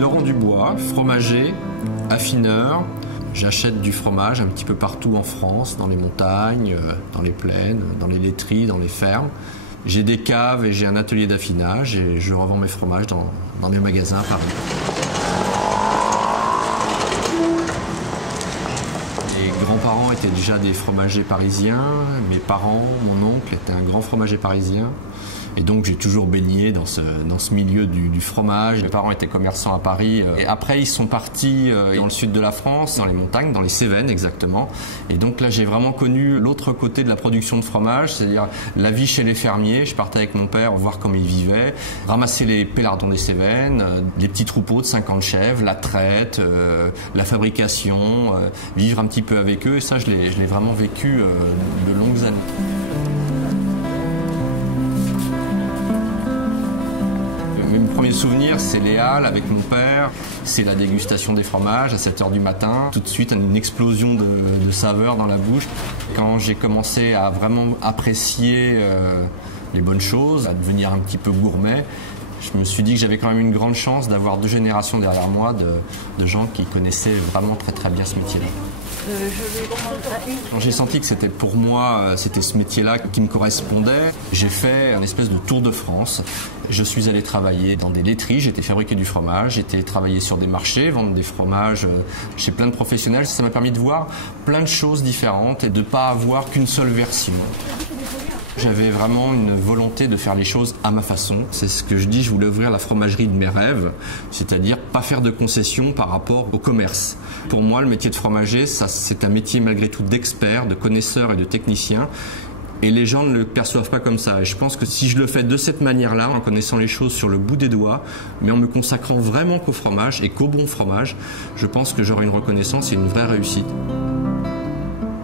Laurent Dubois, fromager, affineur. J'achète du fromage un petit peu partout en France, dans les montagnes, dans les plaines, dans les laiteries, dans les fermes. J'ai des caves et j'ai un atelier d'affinage et je revends mes fromages dans mes magasins à Paris. Mes grands-parents étaient déjà des fromagers parisiens. Mes parents, mon oncle était un grand fromager parisien. Et donc j'ai toujours baigné dans ce milieu du fromage. Mes parents étaient commerçants à Paris. Et après ils sont partis dans le sud de la France, dans les montagnes, dans les Cévennes exactement. Et donc là j'ai vraiment connu l'autre côté de la production de fromage, c'est-à-dire la vie chez les fermiers. Je partais avec mon père voir comment ils vivaient, ramasser les pélardons des Cévennes, les petits troupeaux de 50 chèvres, la traite, la fabrication, vivre un petit peu avec eux. Et ça je l'ai vraiment vécu de longues années. Mes premiers souvenirs, c'est les halles avec mon père, c'est la dégustation des fromages à 7h du matin. Tout de suite, une explosion de saveurs dans la bouche. Quand j'ai commencé à vraiment apprécier les bonnes choses, à devenir un petit peu gourmet, je me suis dit que j'avais quand même une grande chance d'avoir 2 générations derrière moi de gens qui connaissaient vraiment très très bien ce métier-là. Quand j'ai senti que c'était pour moi, c'était ce métier-là qui me correspondait, j'ai fait un espèce de tour de France. Je suis allé travailler dans des laiteries, j'étais fabriquer du fromage, j'étais travailler sur des marchés, vendre des fromages chez plein de professionnels. Ça m'a permis de voir plein de choses différentes et de ne pas avoir qu'une seule version. J'avais vraiment une volonté de faire les choses à ma façon. C'est ce que je dis, je voulais ouvrir la fromagerie de mes rêves, c'est-à-dire pas faire de concessions par rapport au commerce. Pour moi, le métier de fromager, c'est un métier malgré tout d'expert, de connaisseur et de technicien. Et les gens ne le perçoivent pas comme ça. Et je pense que si je le fais de cette manière-là, en connaissant les choses sur le bout des doigts, mais en me consacrant vraiment qu'au fromage et qu'au bon fromage, je pense que j'aurai une reconnaissance et une vraie réussite.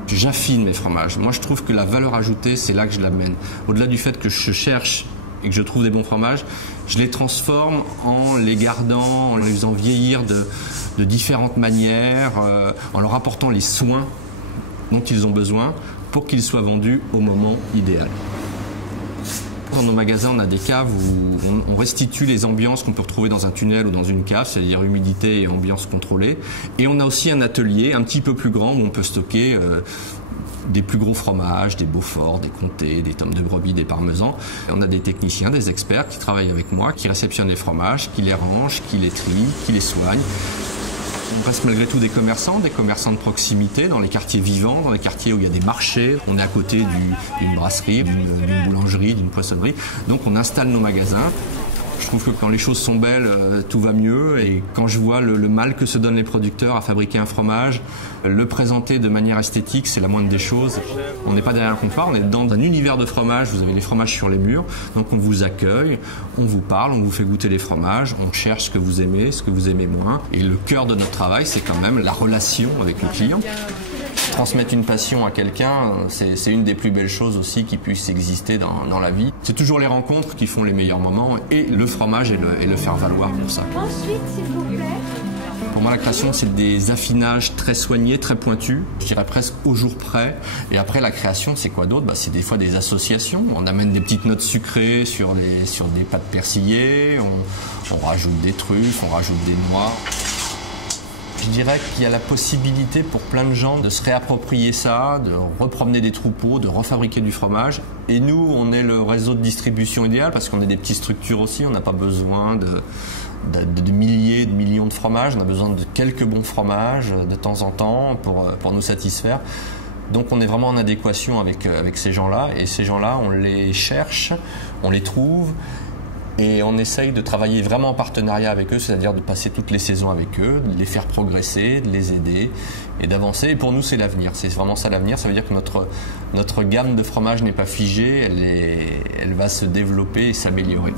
J'affine mes fromages. Moi, je trouve que la valeur ajoutée, c'est là que je l'amène. Au-delà du fait que je cherche et que je trouve des bons fromages, je les transforme en les gardant, en les faisant vieillir de différentes manières, en leur apportant les soins dont ils ont besoin pour qu'ils soient vendus au moment idéal. Dans nos magasins, on a des caves où on restitue les ambiances qu'on peut retrouver dans un tunnel ou dans une cave, c'est-à-dire humidité et ambiance contrôlée. Et on a aussi un atelier un petit peu plus grand où on peut stocker des plus gros fromages, des Beaufort, des comtés, des tomes de brebis, des parmesans. Et on a des techniciens, des experts qui travaillent avec moi, qui réceptionnent les fromages, qui les rangent, qui les trient, qui les soignent. On reste malgré tout des commerçants de proximité, dans les quartiers vivants, dans les quartiers où il y a des marchés. On est à côté d'une brasserie, d'une boulangerie, d'une poissonnerie. Donc on installe nos magasins. Je trouve que quand les choses sont belles, tout va mieux. Et quand je vois le mal que se donnent les producteurs à fabriquer un fromage, le présenter de manière esthétique, c'est la moindre des choses. On n'est pas derrière le comptoir, on est dans un univers de fromage. Vous avez les fromages sur les murs. Donc on vous accueille, on vous parle, on vous fait goûter les fromages, on cherche ce que vous aimez moins. Et le cœur de notre travail, c'est quand même la relation avec le client. Transmettre une passion à quelqu'un, c'est une des plus belles choses aussi qui puisse exister dans la vie. C'est toujours les rencontres qui font les meilleurs moments et le fromage et le faire valoir pour ça. Ensuite, s'il vous plaît. Pour moi, la création, c'est des affinages très soignés, très pointus, je dirais presque au jour près. Et après, la création, c'est quoi d'autre ? C'est des fois des associations. On amène des petites notes sucrées sur des pâtes persillées, on rajoute des truffes, on rajoute des noix. Je dirais qu'il y a la possibilité pour plein de gens de se réapproprier ça, de repromener des troupeaux, de refabriquer du fromage. Et nous, on est le réseau de distribution idéal parce qu'on est des petites structures aussi. On n'a pas besoin de milliers, de millions de fromages. On a besoin de quelques bons fromages de temps en temps pour nous satisfaire. Donc on est vraiment en adéquation avec ces gens-là. Et ces gens-là, on les cherche, on les trouve. Et on essaye de travailler vraiment en partenariat avec eux, c'est-à-dire de passer toutes les saisons avec eux, de les faire progresser, de les aider et d'avancer. Et pour nous, c'est l'avenir. C'est vraiment ça l'avenir. Ça veut dire que notre gamme de fromages n'est pas figée, elle va se développer et s'améliorer.